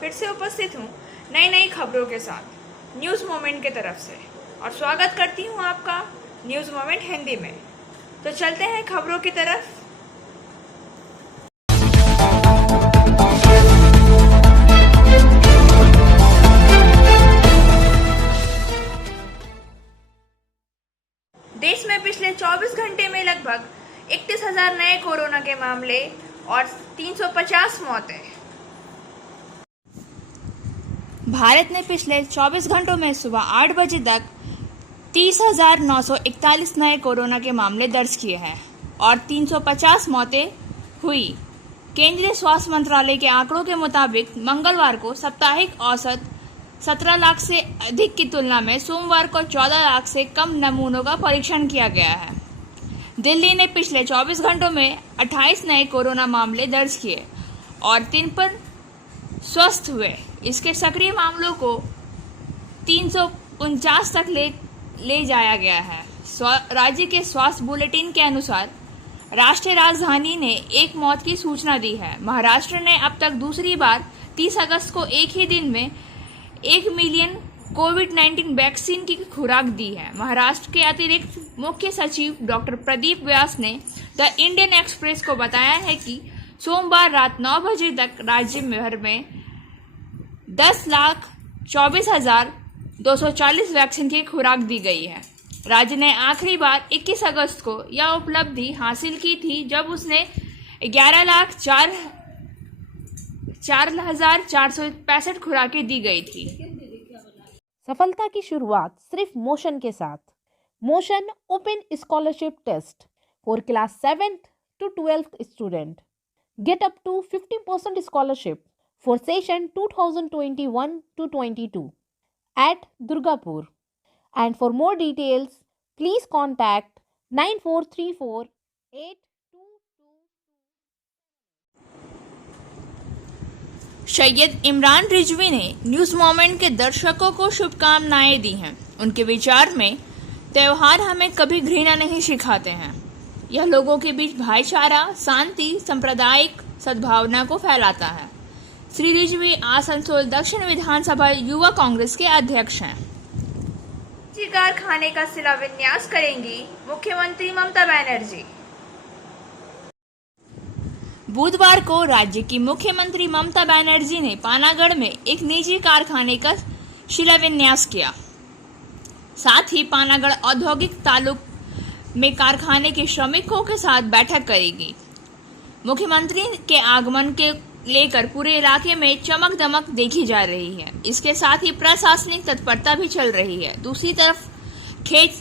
फिर से उपस्थित हूँ नई नई खबरों के साथ न्यूज़ मोमेंट के तरफ से और स्वागत करती हूँ आपका न्यूज़ मोमेंट हिंदी में। तो चलते हैं खबरों की तरफ। देश में पिछले 24 घंटे में लगभग 31,000 नए कोरोना के मामले और 350 मौतें। भारत ने पिछले 24 घंटों में सुबह 8 बजे तक 30,941 नए कोरोना के मामले दर्ज किए हैं और 350 मौतें हुई। केंद्रीय स्वास्थ्य मंत्रालय के आंकड़ों के मुताबिक मंगलवार को साप्ताहिक औसत 17 लाख से अधिक की तुलना में सोमवार को 14 लाख से कम नमूनों का परीक्षण किया गया है। दिल्ली ने पिछले 24 घंटों में 28 नए कोरोना मामले दर्ज किए और 53 स्वस्थ हुए। इसके सक्रिय मामलों को 349 तक ले जाया गया है। राज्य के स्वास्थ्य बुलेटिन के अनुसार राष्ट्रीय राजधानी ने एक मौत की सूचना दी है। महाराष्ट्र ने अब तक दूसरी बार 30 अगस्त को एक ही दिन में 1 मिलियन कोविड-19 वैक्सीन की खुराक दी है। महाराष्ट्र के अतिरिक्त मुख्य सचिव डॉक्टर प्रदीप व्यास ने द इंडियन एक्सप्रेस को बताया है कि सोमवार रात 9 बजे तक राज्य भर में 10,24,240 वैक्सीन की खुराक दी गई है। राज्य ने आखिरी बार 21 अगस्त को यह उपलब्धि हासिल की थी जब उसने 11,04,465 खुराकें दी गई थी। सफलता की शुरुआत सिर्फ मोशन के साथ। Motion open scholarship test for class 7th to 12th student. Get up to 50% scholarship for session 2021-22 at Durgapur. And for more details, please contact 94348222। Syed Imran Rizvi ने न्यूज़ मोमेंट के दर्शकों को शुभकामनाएं दी हैं। उनके विचार में त्यौहार हमें कभी घृणा नहीं सिखाते हैं, यह लोगों के बीच भाईचारा, शांति, सांप्रदायिक सद्भावना को फैलाता है। श्री रिजवी आसनसोल दक्षिण विधानसभा युवा कांग्रेस के अध्यक्ष हैं। कारखाने का शिलान्यास करेंगी मुख्यमंत्री ममता बनर्जी। बुधवार को राज्य की मुख्यमंत्री ममता बनर्जी ने पानागढ़ में एक निजी कारखाने का शिलान्यास किया। साथ ही पानागढ़ औद्योगिक तालुक में कारखाने के श्रमिकों के साथ बैठक करेगी। मुख्यमंत्री के आगमन के लेकर पूरे इलाके में चमक दमक देखी जा रही है। इसके साथ ही प्रशासनिक तत्परता भी चल रही है। दूसरी तरफ खेत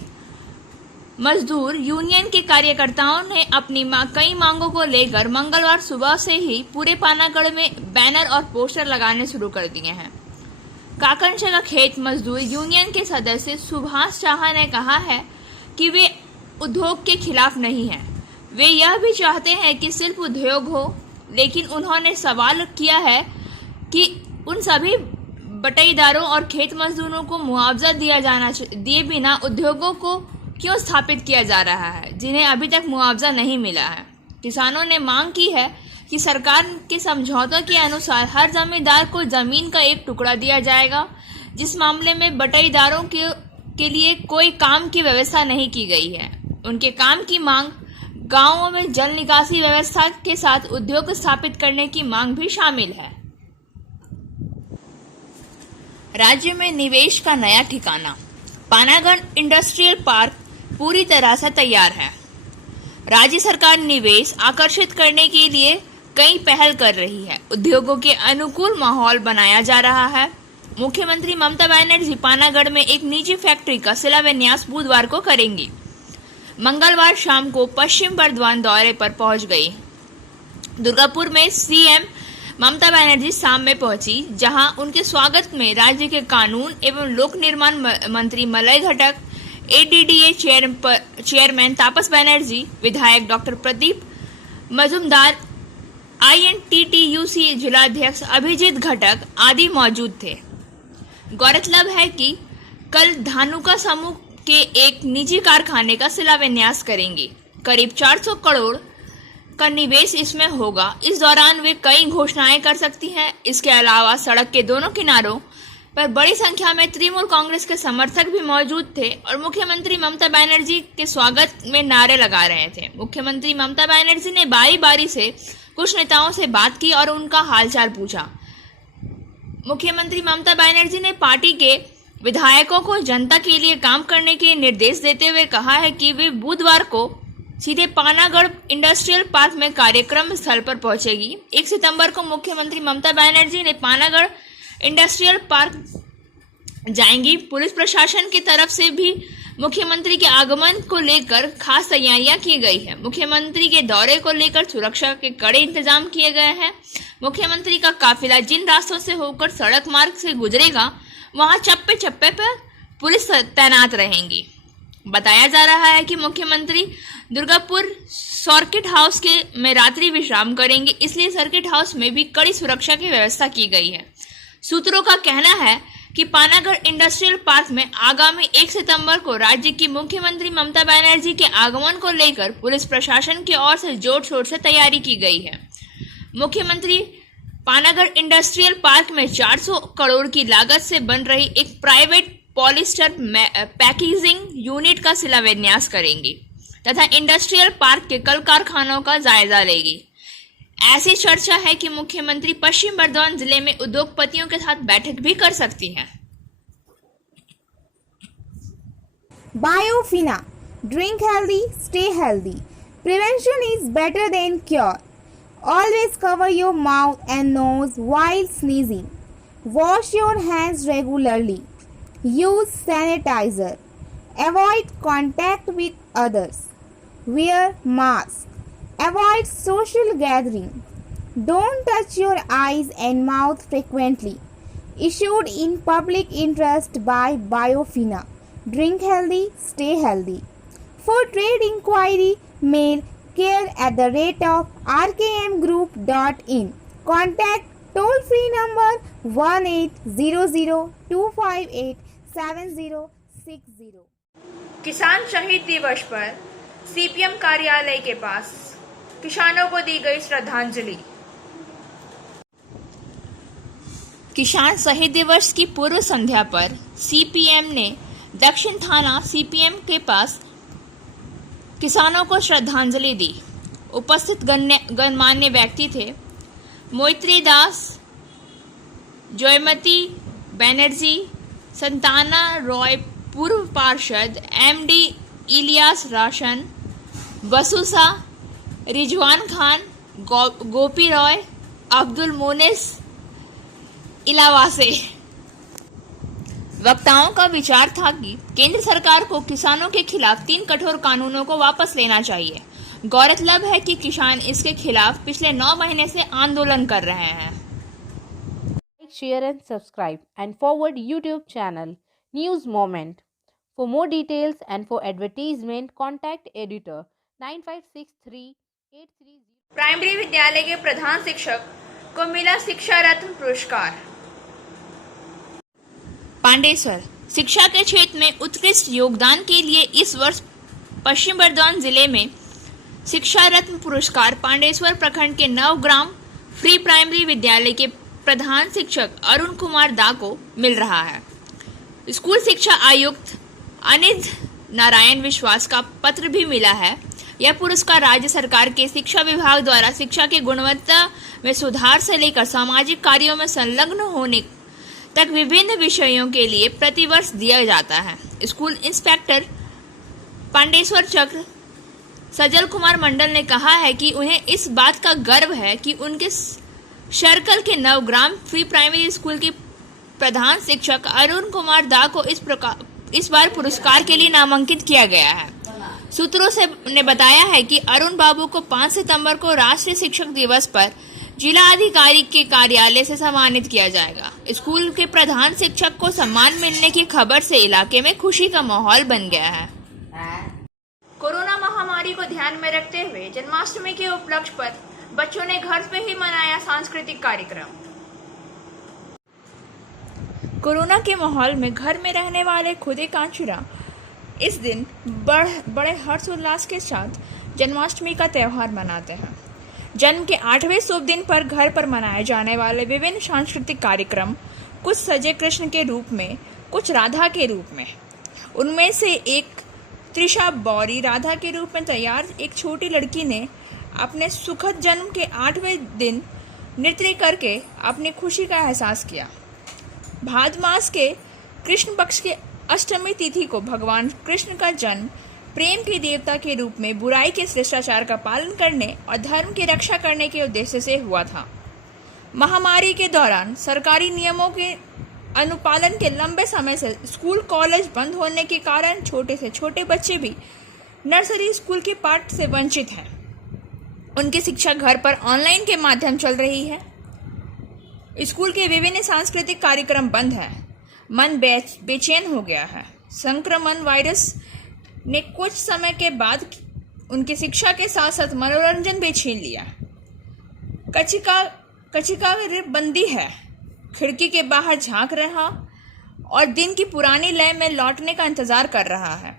मजदूर यूनियन के कार्यकर्ताओं ने अपनी कई मांगों को लेकर मंगलवार सुबह से ही पूरे पानागढ़ में बैनर और पोस्टर लगाने शुरू कर दिए हैं। काकनशला खेत मजदूर यूनियन के सदस्य सुभाष शाह ने कहा है कि वे उद्योग के खिलाफ नहीं हैं। वे यह भी चाहते हैं कि शिल्प उद्योग हो, लेकिन उन्होंने सवाल किया है कि उन सभी बटाईदारों और खेत मजदूरों को मुआवजा दिए बिना उद्योगों को क्यों स्थापित किया जा रहा है, जिन्हें अभी तक मुआवजा नहीं मिला है। किसानों ने मांग की है कि सरकार के समझौतों के अनुसार हर जमींदार को जमीन का एक टुकड़ा दिया जाएगा। जिस मामले में बटाईदारों के लिए कोई काम की व्यवस्था नहीं की गई है। उनके काम की मांग गांवों में जल निकासी व्यवस्था के साथ उद्योग स्थापित करने की मांग भी शामिल है। राज्य में निवेश का नया ठिकाना। पानागढ़ इंडस्ट्रियल पार्क पूरी तरह से तैयार है। राज्य सरकार निवेश आकर्षित करने के लिए कई पहल कर रही है। उद्योगों के अनुकूल माहौल बनाया जा रहा है। मुख्यमंत्री ममता बनर्जी पानागढ़ में एक निजी फैक्ट्री का शिलान्यास बुधवार को करेंगी। मंगलवार शाम को पश्चिम बर्धमान दौरे पर पहुंच गई। दुर्गापुर में सीएम ममता बनर्जी शाम में पहुंची, जहां उनके स्वागत में राज्य के कानून एवं लोक निर्माण मंत्री मलय घटक, एडीडीए चेयरमैन तापस बनर्जी, विधायक डॉक्टर प्रदीप मजूमदार, INTTUC जिलाध्यक्ष अभिजीत घटक आदि मौजूद थे। गौरतलब है कि कल धानुका समूह के एक निजी कारखाने का शिलान्यास करेंगी। करीब 400 करोड़ का निवेश इसमें होगा। इस दौरान वे कई घोषणाएं कर सकती हैं। इसके अलावा सड़क के दोनों किनारों पर बड़ी संख्या में तृणमूल कांग्रेस के समर्थक भी मौजूद थे और मुख्यमंत्री ममता बनर्जी के स्वागत में नारे लगा रहे थे। मुख्यमंत्री ममता बनर्जी ने बारी बारी से कुछ नेताओं से बात की और उनका हालचाल पूछा। मुख्यमंत्री ममता बनर्जी ने पार्टी के विधायकों को जनता के लिए काम करने के निर्देश देते हुए कहा है कि वे बुधवार को सीधे पानागढ़ इंडस्ट्रियल पार्क में कार्यक्रम स्थल पर पहुंचेगी। 1 सितंबर को मुख्यमंत्री ममता बनर्जी ने पानागढ़ इंडस्ट्रियल पार्क जाएंगी। पुलिस प्रशासन की तरफ से भी मुख्यमंत्री के आगमन को लेकर खास तैयारियां की गई है। मुख्यमंत्री के दौरे को लेकर सुरक्षा के कड़े इंतजाम किए गए हैं। मुख्यमंत्री का काफिला जिन रास्तों से होकर सड़क मार्ग से गुजरेगा वहां चप्पे चप्पे पर पुलिस तैनात रहेंगी। बताया जा रहा है कि मुख्यमंत्री दुर्गापुर सर्किट हाउस में रात्रि विश्राम करेंगे, इसलिए सर्किट हाउस में भी कड़ी सुरक्षा की व्यवस्था की गई है। सूत्रों का कहना है कि पानागढ़ इंडस्ट्रियल पार्क में आगामी 1 सितंबर को राज्य की मुख्यमंत्री ममता बनर्जी के आगमन को लेकर पुलिस प्रशासन की ओर से जोर शोर से तैयारी की गई है। मुख्यमंत्री पानागढ़ इंडस्ट्रियल पार्क में 400 करोड़ की लागत से बन रही एक प्राइवेट पॉलिस्टर पैकेजिंग यूनिट का शिलान्यास करेंगी तथा इंडस्ट्रियल पार्क के कल कारखानों का जायजा लेगी। ऐसी चर्चा है कि मुख्यमंत्री पश्चिम बर्धमान जिले में उद्योगपतियों के साथ बैठक भी कर सकती हैं। Biofina. Drink healthy, stay healthy. Prevention is better than cure. Always cover your mouth and nose while sneezing. Wash your hands regularly. Use sanitizer. Avoid contact with others. Wear mask. Avoid social gathering. Don't touch your eyes and mouth frequently. Issued in public interest by Biofina. Drink healthy, stay healthy. For trade inquiry, mail care@rkmgroup.in. Contact toll-free number 1800-258-7060. किसान शहीद दिवस पर CPM कार्यालय के पास किसानों को दी गई श्रद्धांजलि। किसान शहीद दिवस की पूर्व संध्या पर सीपीएम ने दक्षिण थाना सीपीएम के पास किसानों को श्रद्धांजलि दी। उपस्थित गणमान्य व्यक्ति थे मोइत्री दास, जयमती बनर्जी, संताना रॉय पूर्व पार्षद, एमडी इलियास राशन, वसुसा, रिजवान खान, गोपी रॉय, अब्दुल मोनिस इलावासे। वक्ताओं का विचार था कि केंद्र सरकार को किसानों के खिलाफ 3 कठोर कानूनों को वापस लेना चाहिए। गौरतलब है कि किसान इसके खिलाफ पिछले 9 महीने से आंदोलन कर रहे हैं। Like, share and subscribe and forward YouTube channel News Moment. For more details and for advertisement, contact editor 956383. Primary विद्यालय के प्रधान शिक्षक को मिला शिक्षा रत्न पुरस्कार। पांडेसर शिक्षा के क्षेत्र में उत्कृष्ट योगदान के लिए इस वर्ष पश्चिम बर्धमान जिले में शिक्षा रत्न पुरस्कार पांडेश्वर प्रखंड के नवग्राम फ्री प्राइमरी विद्यालय के प्रधान शिक्षक अरुण कुमार दा को मिल रहा है। स्कूल शिक्षा आयुक्त अनिध नारायण विश्वास का पत्र भी मिला है। यह पुरस्कार राज्य सरकार के शिक्षा विभाग द्वारा शिक्षा की गुणवत्ता में सुधार से लेकर सामाजिक कार्यों में संलग्न होने तक विभिन्न विषयों के लिए प्रतिवर्ष दिया जाता है। स्कूल इंस्पेक्टर पांडेश्वर चक्र सजल कुमार मंडल ने कहा है कि उन्हें इस बात का गर्व है कि उनके सर्कल के नवग्राम फ्री प्राइमरी स्कूल के प्रधान शिक्षक अरुण कुमार दा को इस बार पुरस्कार के लिए नामांकित किया गया है। सूत्रों ने बताया है कि अरुण बाबू को 5 सितंबर को राष्ट्रीय शिक्षक दिवस पर जिला अधिकारी के कार्यालय से सम्मानित किया जाएगा। स्कूल के प्रधान शिक्षक को सम्मान मिलने की खबर से इलाके में खुशी का माहौल बन गया है। कोरोना महामारी को ध्यान में रखते हुए जन्माष्टमी के उपलक्ष्य पर बच्चों ने घर पे ही मनाया सांस्कृतिक कार्यक्रम। कोरोना के माहौल में घर में रहने वाले खुदे कांचुरा इस दिन बड़े हर्षोल्लास के साथ जन्माष्टमी का त्यौहार मनाते हैं। जन्म के 8वें शुभ दिन पर घर पर मनाए जाने वाले विभिन्न सांस्कृतिक कार्यक्रम कुछ सजे कृष्ण के रूप में, कुछ राधा के रूप में। उनमें से एक त्रिशा बौरी राधा के रूप में तैयार एक छोटी लड़की ने अपने सुखद जन्म के 8वें दिन नृत्य करके अपनी खुशी का एहसास किया। भाद्र मास के कृष्ण पक्ष के अष्टमी तिथि को भगवान कृष्ण का जन्म प्रेम के देवता के रूप में बुराई के शिष्टाचार का पालन करने और धर्म की रक्षा करने के उद्देश्य से हुआ था। महामारी के दौरान सरकारी नियमों के अनुपालन के लंबे समय से स्कूल कॉलेज बंद होने के कारण छोटे से छोटे बच्चे भी नर्सरी स्कूल के पाठ से वंचित हैं। उनकी शिक्षा घर पर ऑनलाइन के माध्यम चल रही है। स्कूल के विभिन्न सांस्कृतिक कार्यक्रम बंद हैं। मन बेचैन हो गया है। संक्रमण वायरस ने कुछ समय के बाद उनकी शिक्षा के साथ साथ मनोरंजन भी छीन लिया। कचिका बंदी है। खिड़की के बाहर झांक रहा और दिन की पुरानी लय में लौटने का इंतजार कर रहा है।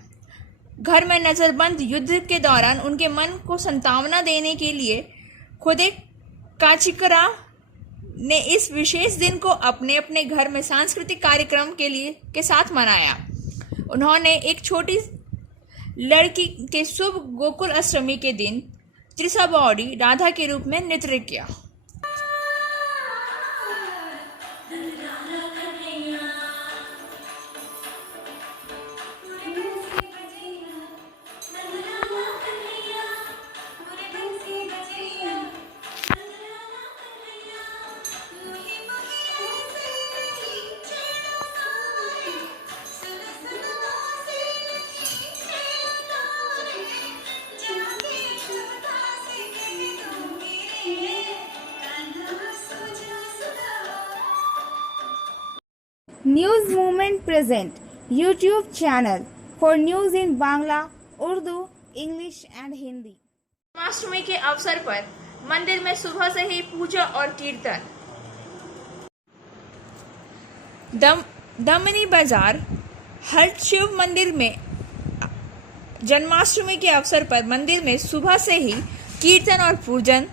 घर में नजरबंद युद्ध के दौरान उनके मन को सांत्वना देने के लिए खुदे काचिकरा ने इस विशेष दिन को अपने अपने घर में सांस्कृतिक कार्यक्रम के साथ मनाया। उन्होंने एक छोटी लड़की के शुभ गोकुल अष्टमी के दिन त्रिशा बौरी राधा के रूप में नृत्य किया। News Movement present YouTube channel for news in Bangla, Urdu, English and Hindi. Janmashtami के अवसर पर मंदिर में सुबह से ही पूजा और कीर्तन। दमनी बाजार हर शिव मंदिर में जन्माष्टमी के अवसर पर मंदिर में सुबह से ही कीर्तन और पूजन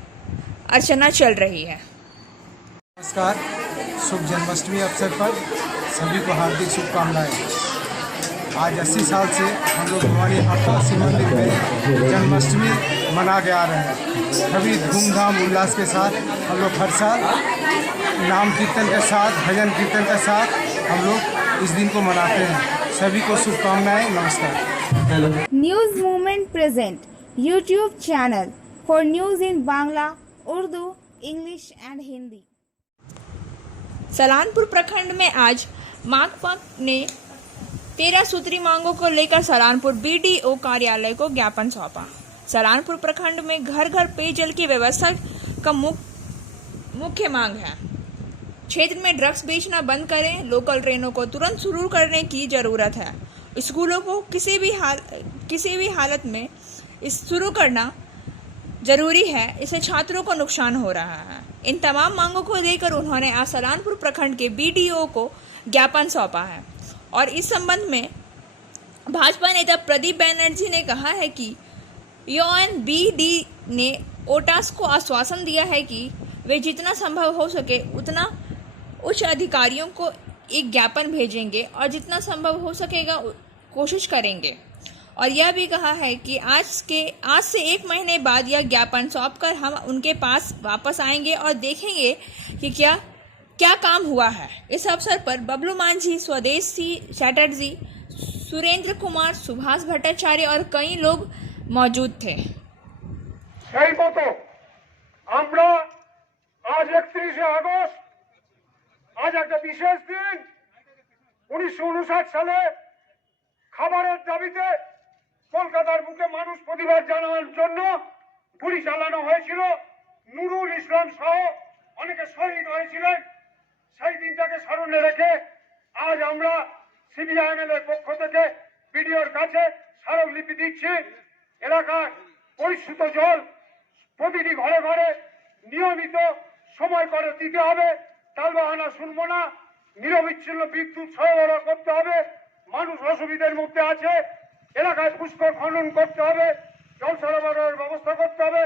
अर्चना चल रही है। नमस्कार। शुभ जन्माष्टमी अवसर पर सभी को हार्दिक शुभकामनाएं। आज 80 साल से हम लोग भवानी हाथी मंदिर में जन्माष्टमी मना के आ रहे हैं। सभी धूमधाम उल्लास के साथ हम लोग हर साल नाम कीर्तन के साथ, भजन कीर्तन के साथ हम लोग इस दिन को मनाते हैं। सभी को शुभकामनाएं। नमस्कार। News Movement present YouTube channel for news in Bangla, Urdu, English and Hindi. Salanpur प्रखंड में आज माकपा ने 13 सूत्री मांगों को लेकर सलानपुर BDO कार्यालय को ज्ञापन सौंपा। सलानपुर प्रखंड में घर घर पेयजल की व्यवस्था का मुख्य मांग है। क्षेत्र में ड्रग्स बेचना बंद करें। लोकल ट्रेनों को तुरंत शुरू करने की जरूरत है। स्कूलों को किसी भी हालत में शुरू करना जरूरी है। इससे छात्रों को नुकसान हो रहा है। इन तमाम मांगों को लेकर उन्होंने आज सलानपुर प्रखंड के BDO को ज्ञापन सौंपा है और इस संबंध में भाजपा नेता प्रदीप बैनर्जी ने कहा है कि UNBD ने ओटास को आश्वासन दिया है कि वे जितना संभव हो सके उतना उच्च अधिकारियों को एक ज्ञापन भेजेंगे और जितना संभव हो सकेगा कोशिश करेंगे। और यह भी कहा है कि आज से 1 महीने बाद यह ज्ञापन सौंपकर हम उनके पास वापस आएंगे और देखेंगे कि क्या काम हुआ है। इस अवसर पर बबलू मांझी, स्वदेशी चैटर्जी, सुरेंद्र कुमार, सुभाष भट्टाचार्य और कई लोग मौजूद थे। সেই মতো আমরা আজ 31শে আগস্ট আজ একটা বিশেষ দিন। 1959 সালে খাবারের দাবিতে কলকাতার বুকে মানুষ প্রতিবাদ জানানোর জন্য গুলি চালানো হয়েছিল। নুরুল ইসলাম সহ অনেকে শহীদ হয়েছিলেন। সেই দিনটাকে স্মরণে রেখে আজ আমরা CPIM এর পক্ষ থেকে BDOর কাছে স্মারকলিপি দিচ্ছি। এলাকার পরিশুদ্ধ জল প্রতিটি ঘরে ঘরে নিয়মিত সময় করে দিতে হবে। টালবাহানা শুনবো না। নিরবিচ্ছিন্ন বিদ্যুৎ সরবরাহ করতে হবে। মানুষ অসুবিধার মধ্যে আছে। এলাকায় পুষ্কর খনন করতে হবে। জল সরবরাহের ব্যবস্থা করতে হবে।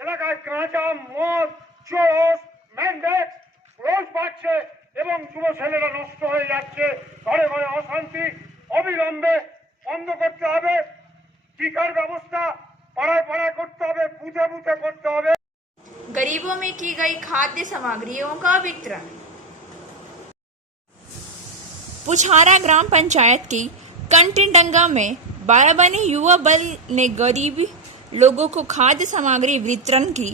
এলাকায় কাঁচা মদ, চোরস, ম্যান্ডেক্স রোজ বাড়ছে এবং যুব ছেলেরা নষ্ট হয়ে যাচ্ছে। ঘরে ঘরে অশান্তি অবিলম্বে বন্ধ করতে হবে। টিকার ব্যবস্থা পাড়ায় পাড়ায় করতে হবে, বুথে বুথে করতে হবে। गरीबों में की गई खाद्य सामग्रियों का वितरण। पुछारा ग्राम पंचायत की कंटीडंगा में बाराबनी युवा बल ने गरीब लोगों को खाद्य सामग्री वितरण की।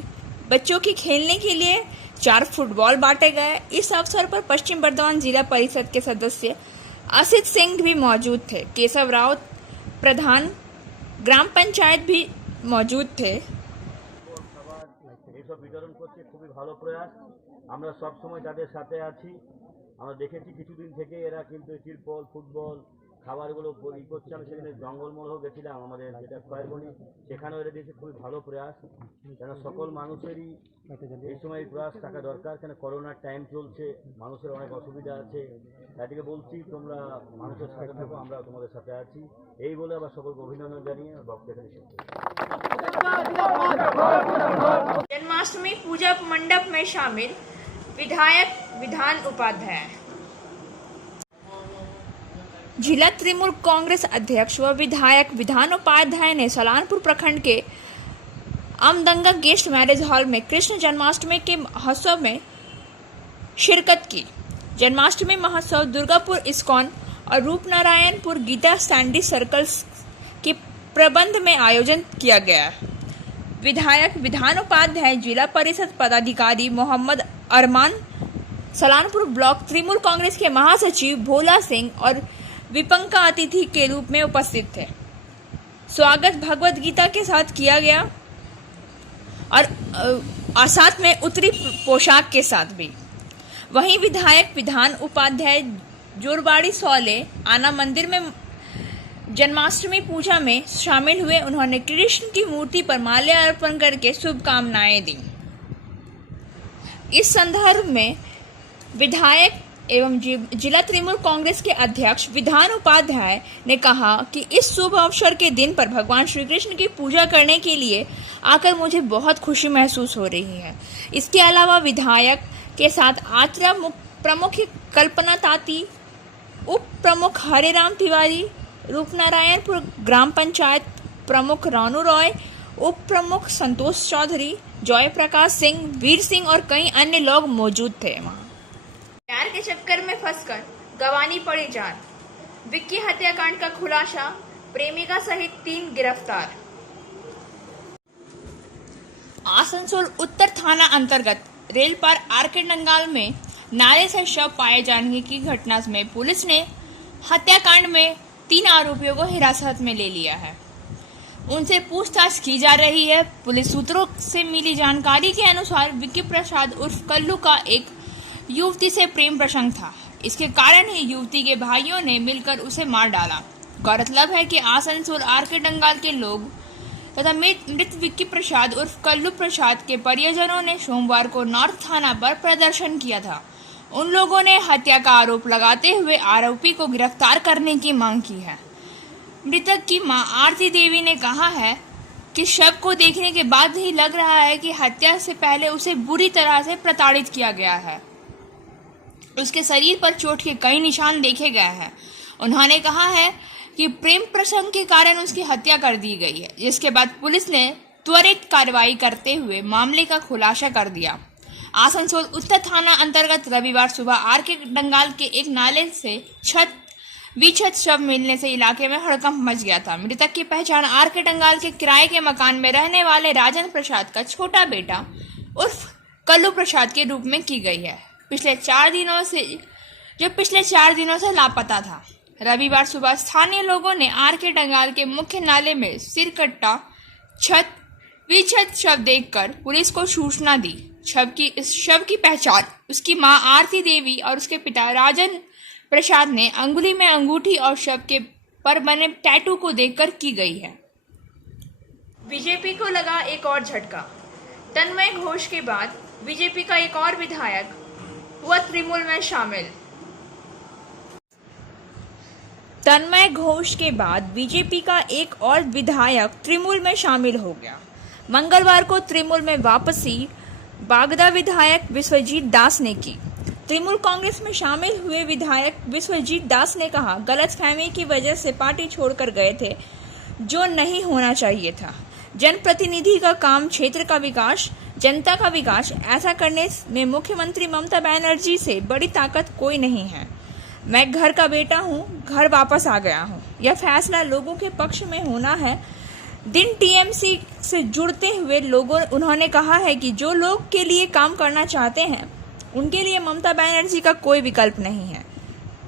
बच्चों की खेलने के लिए 4 फुटबॉल बांटे गए। इस अवसर पर पश्चिम बर्धमान जिला परिषद के सदस्य असित सिंह भी मौजूद थे। केशव राउत प्रधान ग्राम पंचायत भी मौजूद थे। এইসব বিতরণ করছে, খুবই ভালো প্রয়াস। আমরা সব সময় তাদের সাথে আছি। আমরা দেখেছি কিছুদিন থেকে এরা কিন্তু তিরপল, ফুটবল, খাবারগুলো ই করছে। আমি সেখানে জঙ্গলমহল গেছিলাম, আমাদের যেটা খয়েরবনি, সেখানেও এরা দিয়েছে। খুবই ভালো প্রয়াস, কেন সকল মানুষেরই এই সময় এই প্রয়াস থাকা দরকার। কেন করোনার টাইম চলছে, মানুষের অনেক অসুবিধা আছে। তাদেরকে বলছি তোমরা মানুষের সাথে থাকো, আমরা তোমাদের সাথে আছি। এই বলে আবার সকলকে অভিনন্দন জানিয়ে বক্তব্য শেষ করছি। जन्माष्टमी पूजा मंडप में शामिल विधायक विधान उपाध्याय। जिला तृणमूल कांग्रेस अध्यक्ष व विधायक विधान उपाध्याय ने सलानपुर प्रखंड के अमदंगा गेस्ट मैरिज हॉल में कृष्ण जन्माष्टमी के महोत्सव में शिरकत की। जन्माष्टमी महोत्सव दुर्गापुर इस्कॉन और रूपनारायणपुर गीता स्टैंडी सर्कल्स के प्रबंध में आयोजन किया गया। विधायक विधान उपाध्याय, जिला परिषद पदाधिकारी मोहम्मद अरमान, सलानपुर ब्लॉक तृणमूल कांग्रेस के महासचिव भोला सिंह और विपंका अतिथि के रूप में उपस्थित थे। स्वागत भगवत गीता के साथ किया गया और साथ में उत्तरी पोशाक के साथ भी। वहीं विधायक विधान उपाध्याय जोरबाड़ी सौले आना मंदिर में जन्माष्टमी पूजा में शामिल हुए। उन्होंने कृष्ण की मूर्ति पर माल्यार्पण करके शुभकामनाएं दी। इस संदर्भ में विधायक एवं जिला तृणमूल कांग्रेस के अध्यक्ष विधान उपाध्याय ने कहा कि इस शुभ अवसर के दिन पर भगवान श्री कृष्ण की पूजा करने के लिए आकर मुझे बहुत खुशी महसूस हो रही है। इसके अलावा विधायक के साथ आचरा प्रमुख कल्पना ताती, उप प्रमुख हरेराम तिवारी, रूपनारायणपुर ग्राम पंचायत प्रमुख रानू रॉय, उप प्रमुख संतोष चौधरी, जय प्रकाश सिंह, वीर सिंह और कई अन्य लोग मौजूद थे। वहाँ प्यार के चक्कर में फंसकर गंवानी पड़ी जान। विक्की हत्याकांड का खुलासा, प्रेमिका सहित 3 गिरफ्तार। आसनसोल उत्तर थाना अंतर्गत रेल पार आरके डंगाल में नाले से शव पाए जाने की घटना में पुलिस ने हत्याकांड में 3 आरोपियों को हिरासत में ले लिया है। उनसे पूछताछ की जा रही है। पुलिस सूत्रों से मिली जानकारी के अनुसार विक्की प्रसाद उर्फ कल्लू का एक युवती से प्रेम प्रसंग था। इसके कारण ही युवती के भाइयों ने मिलकर उसे मार डाला। गौरतलब है कि आसनसोल आरके डंगाल के लोग तथा मृत विक्की प्रसाद उर्फ कल्लू प्रसाद के परिजनों ने सोमवार को नॉर्थ थाना पर प्रदर्शन किया था। उन लोगों ने हत्या का आरोप लगाते हुए आरोपी को गिरफ्तार करने की मांग की है। मृतक की मां आरती देवी ने कहा है कि शव को देखने के बाद ही लग रहा है कि हत्या से पहले उसे बुरी तरह से प्रताड़ित किया गया है। उसके शरीर पर चोट के कई निशान देखे गए हैं। उन्होंने कहा है कि प्रेम प्रसंग के कारण उसकी हत्या कर दी गई है, जिसके बाद पुलिस ने त्वरित कार्रवाई करते हुए मामले का खुलासा कर दिया। आसनसोल उत्तर थाना अंतर्गत रविवार सुबह आरके डंगाल के एक नाले से विक्षत शव मिलने से इलाके में हड़कंप मच गया था। मृतक की पहचान आरके डंगाल के किराए के मकान में रहने वाले राजन प्रसाद का छोटा बेटा उर्फ कल्लू प्रसाद के रूप में की गई है, पिछले 4 दिनों से लापता था। रविवार सुबह स्थानीय लोगों ने आरके डंगाल के मुख्य नाले में सिरकट्टा विक्षत शव देखकर पुलिस को सूचना दी। शव की पहचान उसकी मां आरती देवी और उसके पिता राजन प्रसाद ने अंगुली में अंगूठी और शव के पर बने टैटू को देखकर की गई है। बीजेपी को लगा एक और झटका। तन्मय घोष के बाद बीजेपी का एक और विधायक हुआ तृणमूल में शामिल। तन्मय घोष के बाद बीजेपी का एक और विधायक तृणमूल में शामिल हो गया। मंगलवार को तृणमूल में वापसी बागदा विधायक विश्वजीत दास ने की। तृणमूल कांग्रेस में शामिल हुए विधायक विश्वजीत दास ने कहा, गलतफहमी की वजह से पार्टी छोड़कर गए थे, जो नहीं होना चाहिए था। जनप्रतिनिधि का काम क्षेत्र का विकास, जनता का विकास। ऐसा करने में मुख्यमंत्री ममता बनर्जी से बड़ी ताकत कोई नहीं है। मैं घर का बेटा हूं, घर वापस आ गया हूं। यह फैसला लोगों के पक्ष में होना है। दिन टीएमसी से जुड़ते हुए लोगों उन्होंने कहा है कि जो लोग के लिए काम करना चाहते हैं उनके लिए ममता बनर्जी का कोई विकल्प नहीं है।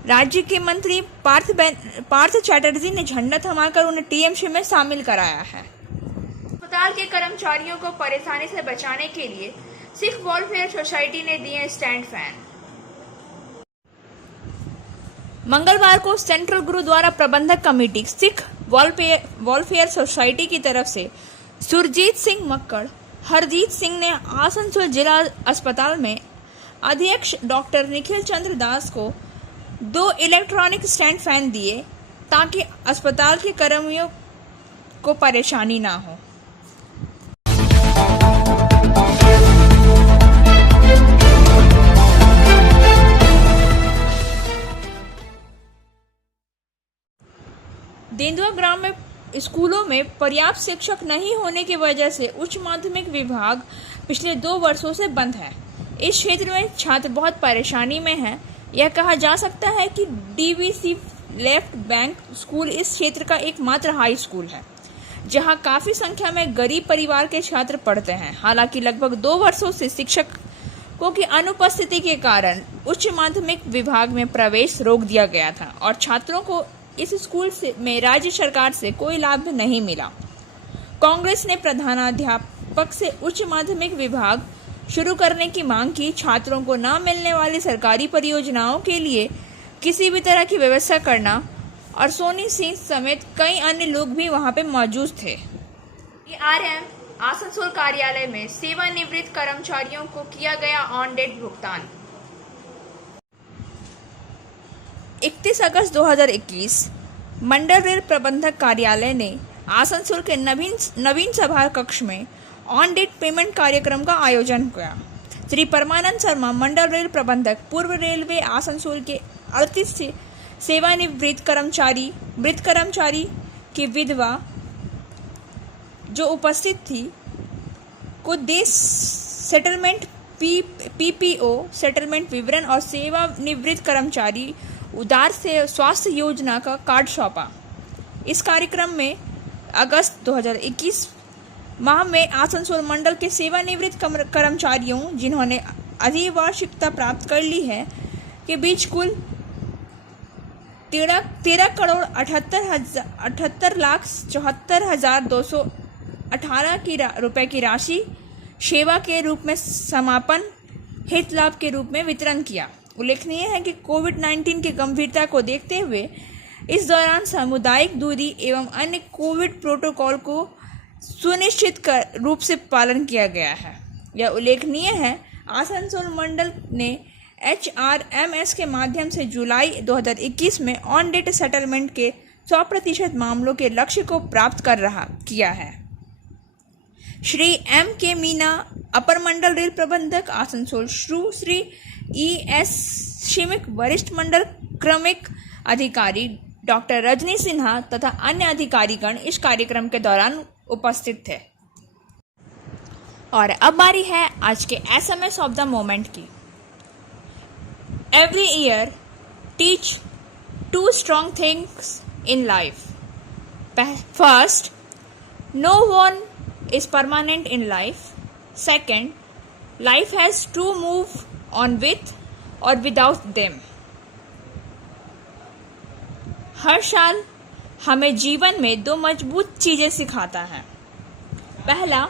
राज्य के मंत्री पार्थ चैटर्जी ने झंडा थमाकर उन्हें टीएमसी में शामिल कराया है। अस्पताल के कर्मचारियों को परेशानी से बचाने के लिए सिख वेलफेयर सोसाइटी ने दिए स्टैंड फैन। मंगलवार को सेंट्रल गुरुद्वारा प्रबंधक कमेटी सिख वेलफेयर सोसाइटी की तरफ से सुरजीत सिंह मक्कड़, हरजीत सिंह ने आसनसोल जिला अस्पताल में अध्यक्ष डॉक्टर निखिल चंद्र दास को 2 इलेक्ट्रॉनिक स्टैंड फैन दिए ताकि अस्पताल के कर्मियों को परेशानी ना हो। देंदुआ ग्राम में स्कूलों में पर्याप्त शिक्षक नहीं होने की वजह से उच्च माध्यमिक विभाग पिछले 2 वर्षों से बंद है। इस क्षेत्र में छात्र बहुत परेशानी में हैं। यह कहा जा सकता है कि डीवीसी लेफ्ट बैंक स्कूल इस क्षेत्र का एकमात्र हाई स्कूल है, जहां काफी संख्या में गरीब परिवार के छात्र पढ़ते हैं। हालांकि लगभग 2 वर्षों से शिक्षकों की अनुपस्थिति के कारण उच्च माध्यमिक विभाग में प्रवेश रोक दिया गया था और छात्रों को इस स्कूल में राज्य सरकार से कोई लाभ नहीं मिला। कांग्रेस ने प्रधानाध्यापक से उच्च माध्यमिक विभाग शुरू करने की मांग की। छात्रों को न मिलने वाली सरकारी परियोजनाओं के लिए किसी भी तरह की व्यवस्था करना और सोनी सिंह समेत कई अन्य लोग भी वहां पे मौजूद थे। आरएम आसनसोल कार्यालय में सेवानिवृत्त कर्मचारियों को किया गया ऑन डेट भुगतान। 31 अगस्त 2021 मंडल रेल प्रबंधक कार्यालय ने आसनसोल के नवीन सभा कक्ष में ऑन डेट पेमेंट कार्यक्रम का आयोजन किया। श्री परमानंद शर्मा, मंडल रेल प्रबंधक, पूर्व रेलवे आसनसोल के 38 सेवानिवृत्त कर्मचारी की विधवा जो उपस्थित थी को देश सेटलमेंट पीपीओ सेटलमेंट विवरण और सेवानिवृत्त कर्मचारी उदार से स्वास्थ्य योजना का कार्ड सौंपा। इस कार्यक्रम में अगस्त 2021 माह में आसनसोल मंडल के सेवानिवृत्त कर्मचारियों जिन्होंने अधिवार्षिकता प्राप्त कर ली है के बीच कुल 13,78,74,218 रुपए की राशि सेवा के रूप में समापन हित लाभ के रूप में वितरण किया। उल्लेखनीय है कि कोविड-19 की गंभीरता को देखते हुए इस दौरान सामुदायिक दूरी एवं अन्य कोविड प्रोटोकॉल को सुनिश्चित रूप से पालन किया गया है। यह उल्लेखनीय है आसनसोल मंडल ने HRMS के माध्यम से जुलाई 2021 में ऑन डेट सेटलमेंट के 100% मामलों के लक्ष्य को प्राप्त किया है। श्री M.K. मीना, अपर मंडल रेल प्रबंधक आसनसोल, श्री E.S. शिमिक, वरिष्ठ मंडल क्रमिक अधिकारी डॉक्टर रजनी सिन्हा तथा अन्य अधिकारीगण इस कार्यक्रम के दौरान उपस्थित थे। और अब बारी है आज के SMS ऑफ द मोमेंट की। Every year teach 2 strong things in life. First, no one is permanent in life. Second, life has to move on with or without them. हर साल हमें जीवन में 2 मजबूत चीजें सिखाता है। पहला,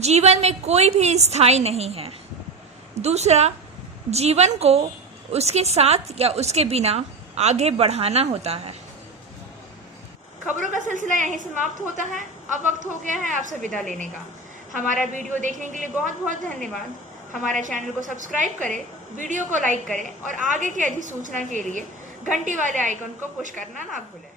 जीवन में कोई भी स्थायी नहीं है। दूसरा, जीवन को उसके साथ या उसके बिना आगे बढ़ाना होता है। खबरों का सिलसिला यहीं समाप्त होता है। अब वक्त हो गया है आपसे विदा लेने का। हमारा वीडियो देखने के लिए बहुत बहुत धन्यवाद। हमारे चैनल को सब्सक्राइब करें, वीडियो को लाइक करें और आगे की अधिसूचना के लिए घंटी वाले आइकन को पुश करना ना भूलें।